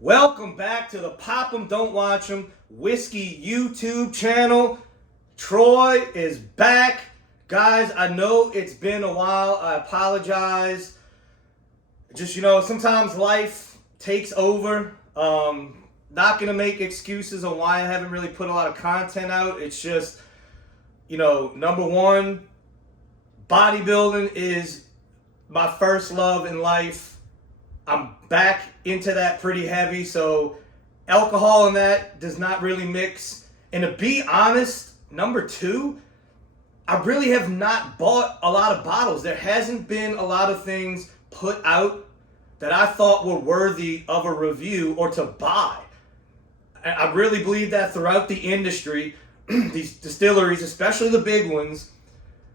Welcome back to the Pop 'em Don't Watch 'em Whiskey YouTube channel. Troy is back. Guys, I know it's been a while. I apologize. Just, sometimes life takes over. Not going to make excuses on why I haven't really put a lot of content out. It's just, number one, bodybuilding is my first love in life. I'm back into that pretty heavy, so alcohol and that does not really mix. And to be honest, number two, I really have not bought a lot of bottles. There hasn't been a lot of things put out that I thought were worthy of a review or to buy. I really believe that throughout the industry, these distilleries, especially the big ones,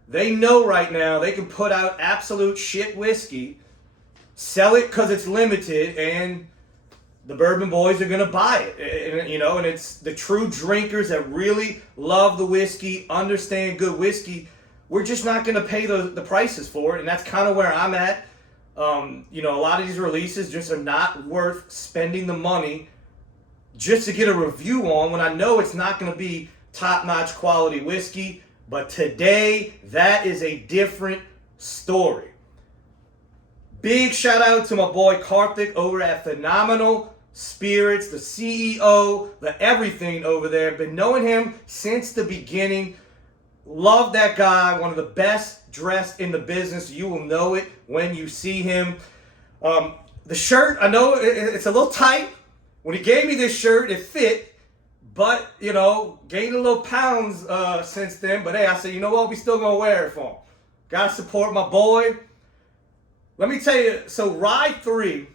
they know right now they can put out absolute shit whiskey, sell it because it's limited, and the bourbon boys are going to buy it. And it's the true drinkers that really love the whiskey, understand good whiskey. We're just not going to pay the prices for it, and that's kind of where I'm at. A lot of these releases just are not worth spending the money just to get a review on when I know it's not going to be top-notch quality whiskey. But today, that is a different story. Big shout out to my boy Karthik over at Phenomenal Spirits, the CEO, the everything over there. Been knowing him since the beginning. Love that guy. One of the best dressed in the business. You will know it when you see him. The shirt, I know it's a little tight. When he gave me this shirt, it fit. But, gained a little pounds since then. But hey, I said, you know what? We still going to wear it for him. Got to support my boy. Let me tell you, so RY3,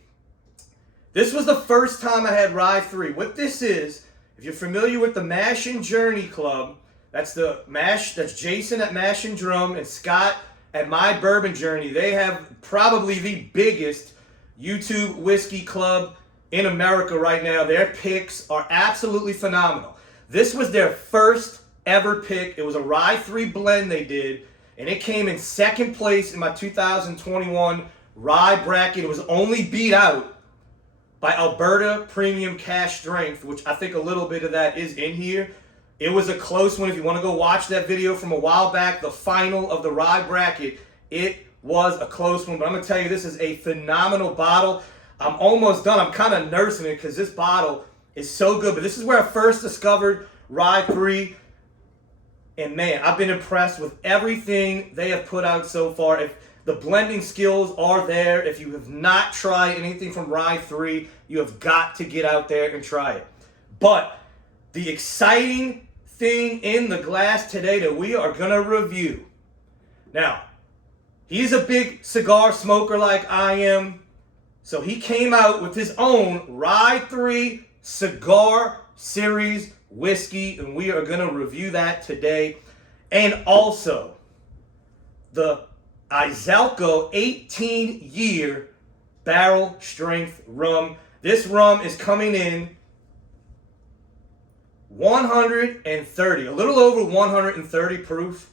this was the first time I had RY3. What this is, if you're familiar with the Mash and Journey Club, that's Jason at Mash and Drum and Scott at My Bourbon Journey. They have probably the biggest YouTube whiskey club in America right now. Their picks are absolutely phenomenal. This was their first ever pick. It was a RY3 blend they did, and it came in second place in my 2021 Rye bracket. It was only beat out by Alberta Premium Cash Strength, which I think a little bit of that is in here. It was a close one. If you want to go watch that video from a while back, the final of the Rye bracket, it was a close one. But I'm going to tell you, this is a phenomenal bottle. I'm almost done. I'm kind of nursing it because this bottle is so good. But this is where I first discovered RY3. And man, I've been impressed with everything they have put out so far. If the blending skills are there, if you have not tried anything from RY3, you have got to get out there and try it. But the exciting thing in the glass today that we are going to review. Now, he's a big cigar smoker like I am. So he came out with his own RY3 Cigar Series whiskey, and we are going to review that today. And also the Izalco 18-year barrel strength rum. This rum is coming in 130, a little over 130 proof.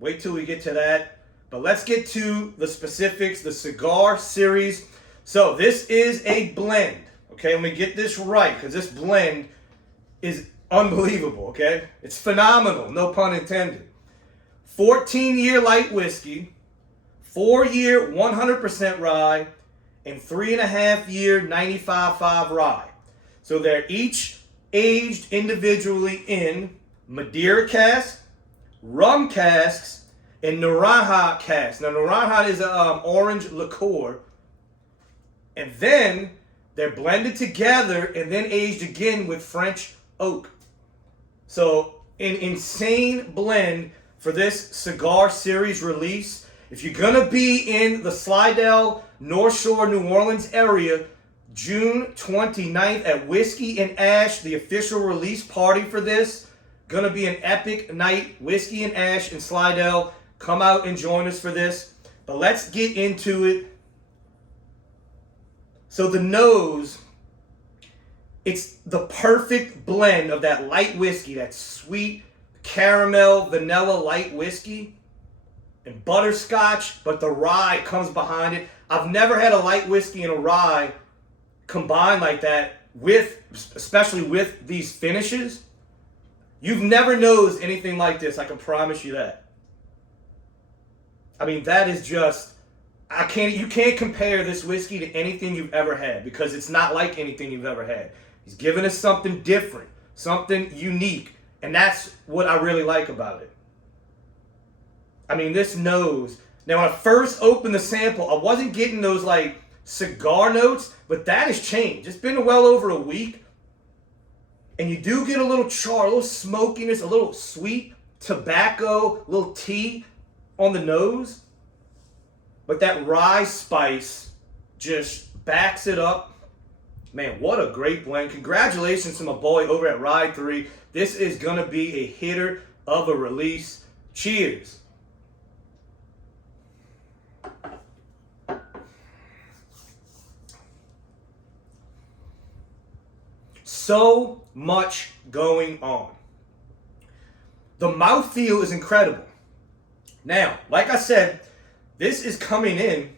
Wait till we get to that. But let's get to the specifics, the Cigar Series. So this is a blend. Okay, let me get this right, because this blend is unbelievable, okay? It's phenomenal, no pun intended. 14-year light whiskey, 4-year 100% rye, and 3.5-year 95.5 rye. So they're each aged individually in Madeira casks, rum casks, and Naranja casks. Now, Naranja is an orange liqueur. And then they're blended together and then aged again with French oak. So an insane blend for this Cigar Series release. If you're going to be in the Slidell, North Shore, New Orleans area, June 29th at Whiskey and Ash, the official release party for this. Going to be an epic night, Whiskey and Ash in Slidell. Come out and join us for this. But let's get into it. So the nose, it's the perfect blend of that light whiskey, that sweet caramel, vanilla light whiskey, and butterscotch, but the rye comes behind it. I've never had a light whiskey and a rye combined like that especially with these finishes, you've never nosed anything like this. I can promise you that. I mean, that is just, you can't compare this whiskey to anything you've ever had because it's not like anything you've ever had. He's giving us something different, something unique, and that's what I really like about it. I mean, this nose. Now, when I first opened the sample, I wasn't getting those like cigar notes, but that has changed. It's been well over a week, and you do get a little char, a little smokiness, a little sweet tobacco, a little tea on the nose. But that rye spice just backs it up. Man, what a great blend. Congratulations to my boy over at RY3. This is going to be a hitter of a release. Cheers. So much going on. The mouthfeel is incredible. Now, like I said, this is coming in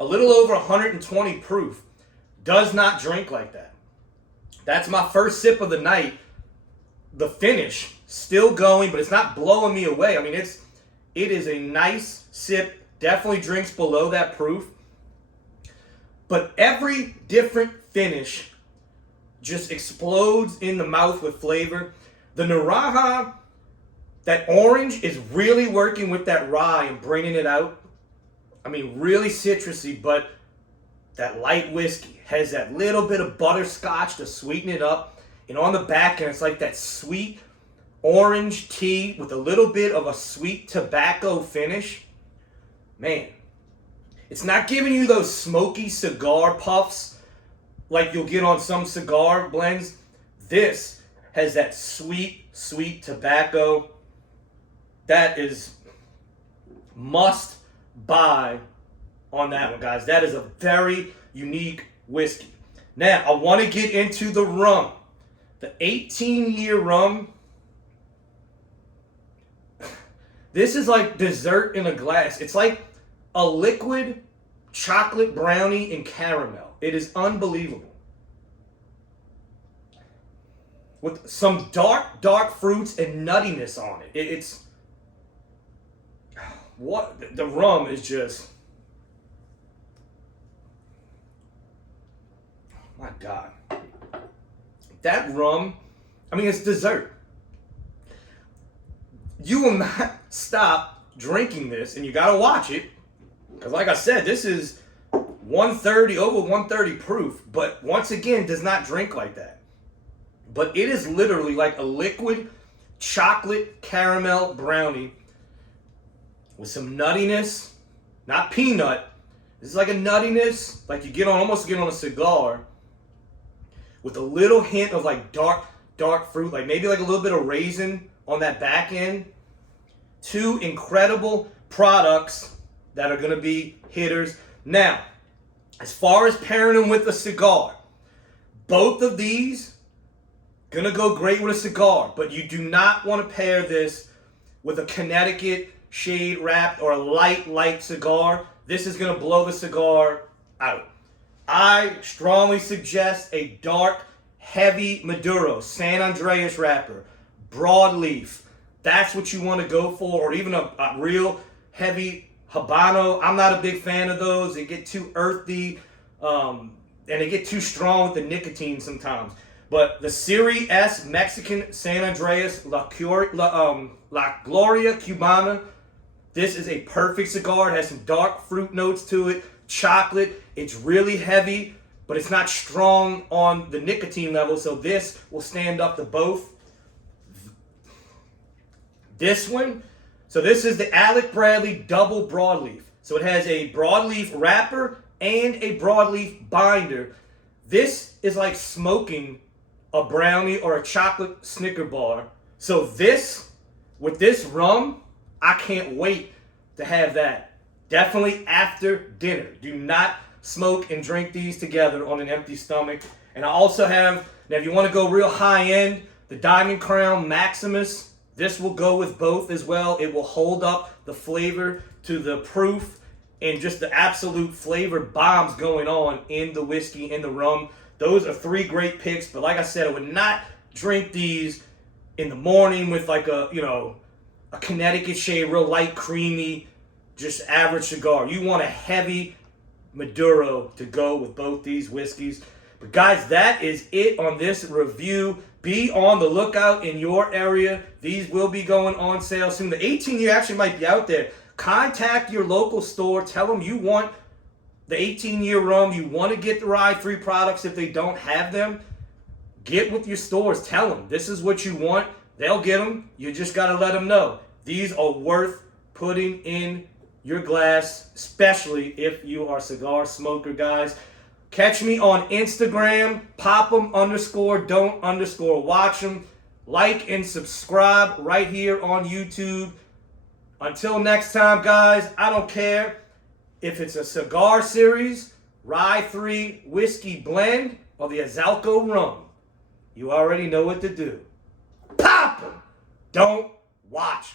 a little over 120 proof. Does not drink like that. That's my first sip of the night. The finish still going, but it's not blowing me away. I mean, it is a nice sip. Definitely drinks below that proof. But every different finish just explodes in the mouth with flavor. The Naranja, that orange is really working with that rye and bringing it out. I mean, really citrusy, but that light whiskey has that little bit of butterscotch to sweeten it up. And on the back end, it's like that sweet orange tea with a little bit of a sweet tobacco finish. Man, it's not giving you those smoky cigar puffs like you'll get on some cigar blends. This has that sweet, sweet tobacco. That is must buy on that one, guys. That is a very unique whiskey. Now, I want to get into the rum. The 18-year rum. This is like dessert in a glass. It's like a liquid chocolate brownie and caramel. It is unbelievable. With some dark fruits and nuttiness on it. It's what the rum is just. My God. That rum, I mean, it's dessert. You will not stop drinking this, and you got to watch it. Because like I said, this is 130, over 130 proof, but once again, does not drink like that. But it is literally like a liquid chocolate caramel brownie with some nuttiness, not peanut. This is like a nuttiness, like you get on, almost get on a cigar, with a little hint of like dark fruit, like maybe like a little bit of raisin on that back end. Two incredible products that are going to be hitters. Now, as far as pairing them with a cigar, both of these going to go great with a cigar, but you do not want to pair this with a Connecticut shade wrapped or a light cigar. This is going to blow the cigar out. I strongly suggest a dark, heavy Maduro, San Andreas wrapper, broadleaf. That's what you want to go for, or even a real heavy Habano. I'm not a big fan of those. They get too earthy, and they get too strong with the nicotine sometimes. But the Series S Mexican San Andreas La Gloria Cubana, this is a perfect cigar. It has some dark fruit notes to it, chocolate. It's really heavy, but it's not strong on the nicotine level, so this will stand up to both. This one, so this is the Alec Bradley Double Broadleaf. So it has a broadleaf wrapper and a broadleaf binder. This is like smoking a brownie or a chocolate Snicker bar. So this, with this rum, I can't wait to have that. Definitely after dinner. Do not smoke and drink these together on an empty stomach. And I also have, now if you want to go real high end, the Diamond Crown Maximus. This will go with both as well. It will hold up the flavor to the proof and just the absolute flavor bombs going on in the whiskey and the rum. Those are 3 great picks, but like I said, I would not drink these in the morning with like a Connecticut shade, real light, creamy, just average cigar. You want a heavy Maduro to go with both these whiskeys. But guys, that is it on this review. Be on the lookout in your area. These will be going on sale soon. The 18 year actually might be out there. Contact your local store. Tell them you want the 18-year rum. You want to get the RY3 products if they don't have them. Get with your stores. Tell them this is what you want. They'll get them. You just got to let them know. These are worth putting in your glass, especially if you are a cigar smoker, guys. Catch me on Instagram, pop'em_don't_watch them. Like and subscribe right here on YouTube. Until next time, guys, I don't care if it's a cigar series, RY3 whiskey blend, or the Izalco rum. You already know what to do. Pop 'em! Don't watch